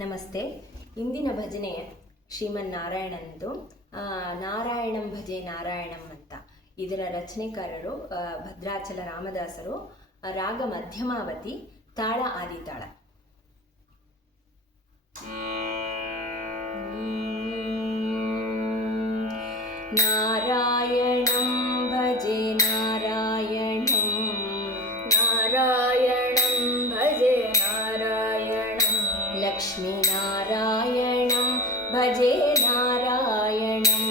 ನಮಸ್ತೆ. ಇಂದಿನ ಭಜನೆ ಶ್ರೀಮನ್ನಾರಾಯಣನದು. ನಾರಾಯಣಂ ಭಜೆ ನಾರಾಯಣಂ ಅಂತ. ಇದರ ರಚನೆಕಾರರು ಭದ್ರಾಚಲ ರಾಮದಾಸರು. ರಾಗ ಮಧ್ಯಮಾವತಿ, ತಾಳ ಆದಿತಾಳ. ನಾರಾಯಣಂ ಭಜೆ ನಾರಾಯಣಂ, ನಾರಾಯಣಂ ಭಜೆ ನಾರಾಯಣಂ, ಲಕ್ಷ್ಮೀನಾರಾಯಣಂ ಭಜೆ ನಾರಾಯಣಂ,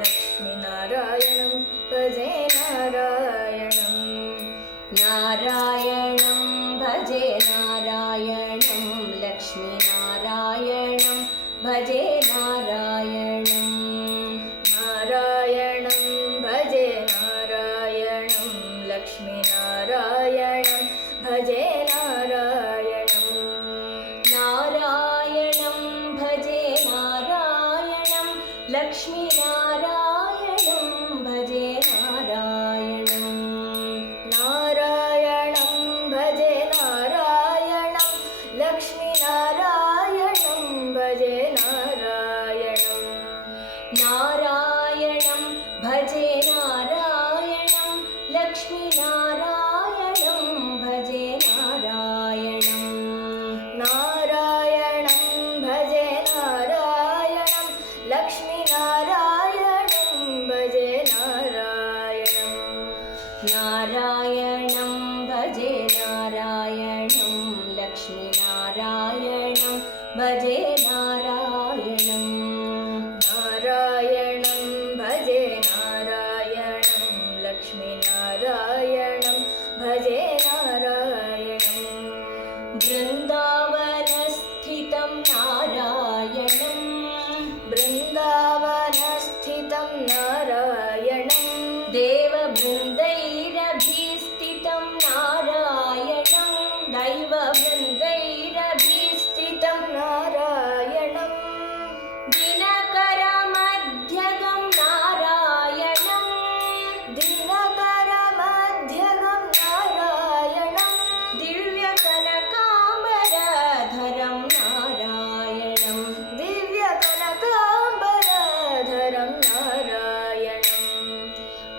ಲಕ್ಷ್ಮೀನಾರಾಯಣಂ ಭಜೆ ನಾರಾಯಣಂ, ನಾರಾಯಣಂ ಭಜೆ ನಾರಾಯಣಂ, ಲಕ್ಷ್ಮೀನಾರಾಯಣಂ ಭಜೆ ನಾರಾಯಣಂ, ನಾರಾಯಣಂ ಭಜೆ ನಾರಾಯಣಂ, ಲಕ್ಷ್ಮೀನಾರಾಯಣಂ ಭಜೆ ನಾರಾಯಣಂ, ನಾರಾಯಣಂ ಭಜೆ ನಾರಾಯಣಂ, ಲಕ್ಷ್ಮೀನಾರಾಯಣಂ ಭಜೆ ನಾರಾಯಣಂ, ನಾರಾಯಣಂ ಭಜೆ ನಾರಾಯಣಂ, ಲಕ್ಷ್ಮೀನಾರಾಯಣಂ ಭಜೆ ನಾರಾಯಣಂ, ನಾರಾಯಣಂ ಭಜೆ ನಾರಾಯಣಂ, ಲಕ್ಷ್ಮೀನಾರಾಯಣಂ ಭಜೆ ನಾರಾಯಣಂ, ನಾರಾಯಣಂ ಭಜೆ ನಾರಾಯಣಂ, ಲಕ್ಷ್ಮೀನಾರಾಯಣಂ ಭಜೆ ನಾರಾಯಣಂ, ನಾರಾಯಣಂ ಭಜೆ ನಾರಾಯಣಂ, ಲಕ್ಷ್ಮೀನಾರಾಯಣಂ ಭಜೆ ನಾರಾಯಣಂ, ನಾರಾಯಣಂ ಭಜೆ ನಾರಾಯಣಂ, ಲಕ್ಷ್ಮೀನಾರಾಯಣಂ ಭಜೆ ನಾರಾಯಣಂ, ಬೃಂದಾವನಸ್ಥಿತಂ ನಾರಾಯಣಂ, ಬೃಂದಾವನಸ್ಥಿತಂ ನಾರಾಯಣಂ, ದೇವವೃಂದೈರಭೀಸ್ಥಿತಂ ನಾರಾಯಣಂ, ದೈವವೃಂದೈರಭೀಸ್ಥಿತಂ ನಾರಾಯಣಂ, ದಿನಕರಮಧ್ಯಗಂ ನಾರಾಯಣಂ, ದಿನಕರಮಧ್ಯಗಂ ನಾರಾಯಣಂ, ದಿವ್ಯಕನಕಾಂಬರಧರಂ ನಾರಾಯಣಂ, ದಿವ್ಯಕನಕಾಂಬರಧರಂ ನಾರಾಯಣಂ,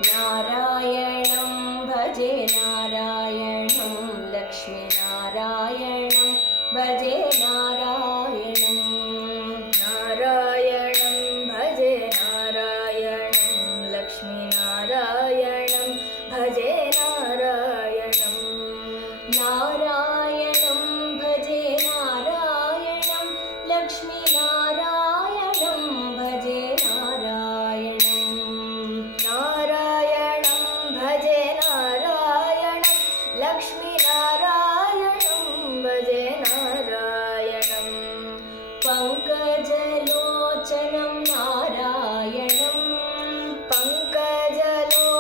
ನಾರಾಯಣಂ ಭಜೆ ನಾರಾಯಣಂ, ಲಕ್ಷ್ಮೀನಾರಾಯಣಂ ಭಜೆ ನಾರಾಯಣಂ, ನಾರಾಯಣಂ ಭಜೆ ನಾರಾಯಣಂ, ಲಕ್ಷ್ಮೀನಾರಾಯಣಂ ಭಜೆ ನಾರಾಯಣಂ, ನಾರಾಯಣಂ ಭಜೆ ನಾರಾಯಣಂ, ಲಕ್ಷ್ಮೀನಾರಾಯಣಂ ಭಜೆ ನಾರಾಯಣಂ, ನಾರಾಯಣಂ ಭಜೆ ನಾರಾಯಣಂ, ಲಕ್ಷ್ಮೀನಾರಾಯಣಂ ಭಜೆ ನಾರಾಯಣಂ, ಪಂಕಜಲೋಚನಂ ನಾರಾಯಣಂ, ಪಂಕಜಲೋಚನಂ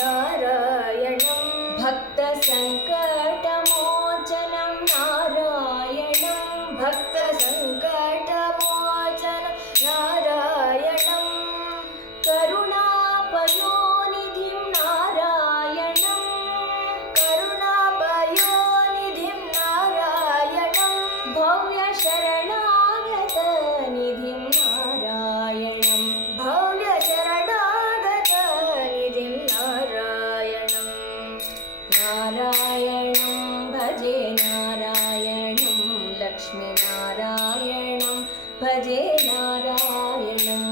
ನಾರಾಯಣಂ, ಭಕ್ತಸಂಕಟಮೋಚನಂ ನಾರಾಯಣಂ, ಭಕ್ತಸಂಕಟಮೋಚನಂ ನಾರಾಯಣಂ, ಕರುಣಾಪಯೋನಿಧಿಂ ನಾರಾಯಣಂ, ಕರುಣಾಪಯೋನಿಧಿಂ ನಾರಾಯಣಂ, ಭವ್ಯಶರಣಾಗತನಿಧಿಂ ನಾರಾಯಣಂ, ಭವ್ಯಶರಣಾಗತನಿಧಿಂ ನಾರಾಯಣಂ, ನಾರಾಯಣಂ ಭಜೆ ನಾರಾಯಣಂ, ಲಕ್ಷ್ಮೀನಾರಾಯಣಂ ಭಜೆ ನಾರಾಯಣಂ,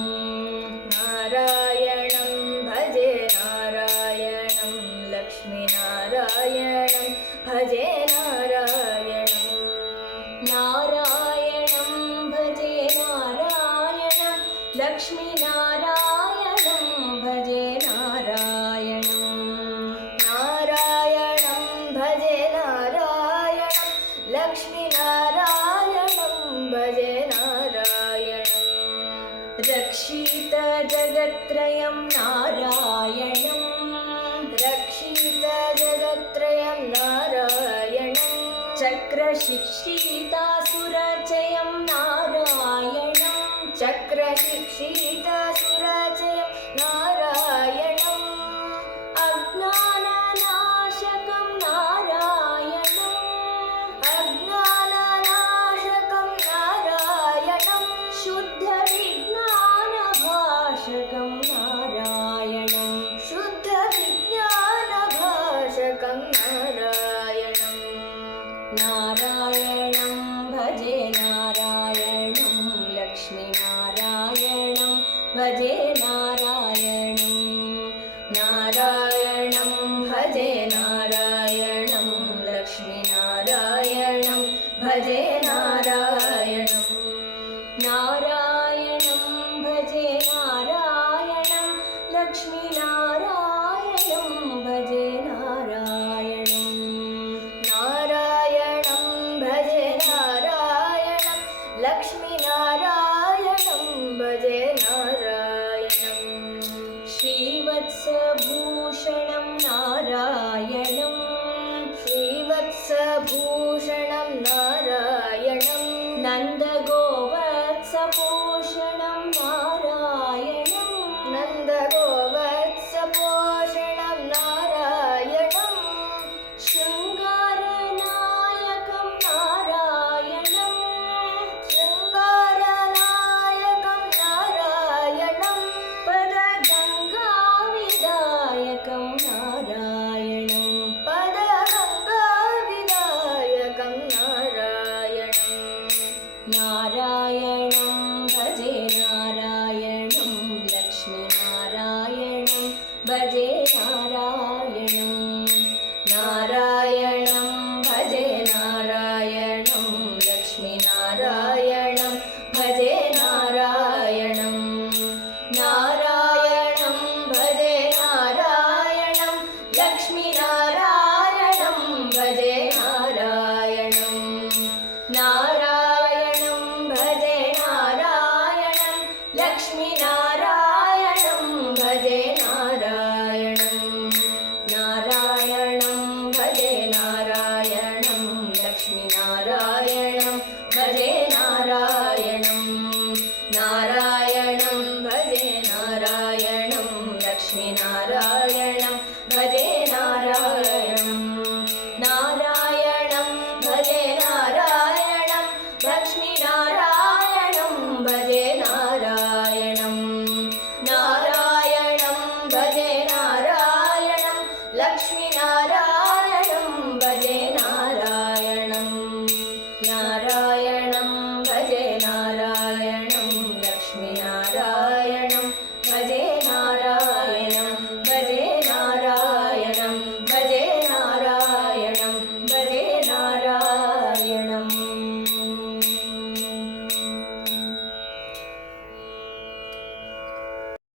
ನಾರಾಯಣಂ ಭಜೆ ನಾರಾಯಣಂ, ಲಕ್ಷ್ಮೀನಾರಾಯಣಂ ಭಜೆ ನಾರಾಯಣಂ, ನಾರಾಯಣಂ ಭಜೆ ನಾರಾಯಣಂ, ಲಕ್ಷ್ಮೀನಾರಾಯಣಂ ಭಜೆ ನಾರಾಯಣಂ, ನಾರಾಯಣಂ ಭಜೆ ನಾರಾಯಣಂ, ಲಕ್ಷ್ಮೀನಾರಾಯಣಂ ಭಜೆ ನಾರಾಯಣಂ, ರಕ್ಷಿತ ಜಗತ್ರಯಂ ನಾರಾಯಣಂ, ರಕ್ಷಿತ ಜಗತ್ರಯಂ ನಾರಾಯಣಂ, ಚಕ್ರಶಿಕ್ಷಿತಾಸುರಚಯಂ ನಾರಾಯಣಂ, ಚಕ್ರಶಿಕ್ಷಿತಾಸುರಚಯಂ ನಾರಾಯಣಂ, ಅಜ್ಞಾನನಾಶಕಂ ನಾರಾಯಣಂ, ಅಜ್ಞಾನನಾಶಕಂ नारायणं भजे नारायणं लक्ष्मीनारायणं भजे नारायणं नारायणं भजे नारायणं लक्ष्मीनारायणं भजे नारायणं नारायणं भजे नारायणं लक्ष्मीनारायणं भजे नारायणं नारायणं भजे नारायणं लक्ष्मीनारायणं भजे नारायणं श्रीवत्सभूषणं नारायणं श्रीवत्सभूषणं नारायणं नन्दगोवत्सपोषणं नारायणं नन्दगोवत्सपोषणं नारायणं शृङ्गारनायकं नारायणं शृङ्गारनायकं नारायणं पदगङ्गाविदायकं नारायणं पदगङ्गाविदायकं नारायणं नारायणं भजे नारायणं लक्ष्मीनारायणं भजे नारायणं नारायणं भजे नारायणं लक्ष्मीनारायणं भजे नारायणं नारायणं भजे नारायणं लक्ष्मीनारायणं भजे नारायणं नारायणं भजे नारायणं लक्ष्मीनारायणं भजे नारायणं नारायणं भजे नारायणं लक्ष्मीनारायणं भजे नारायणं नारायणं भजे नारायणं लक्ष्मीनारायणं भजे नारायणं नारायणं भजे नारायणं लक्ष्मीनारायणं भजे नारायणं नारायणं भजे नारायणं लक्ष्मीनारायणं भजे नारायणं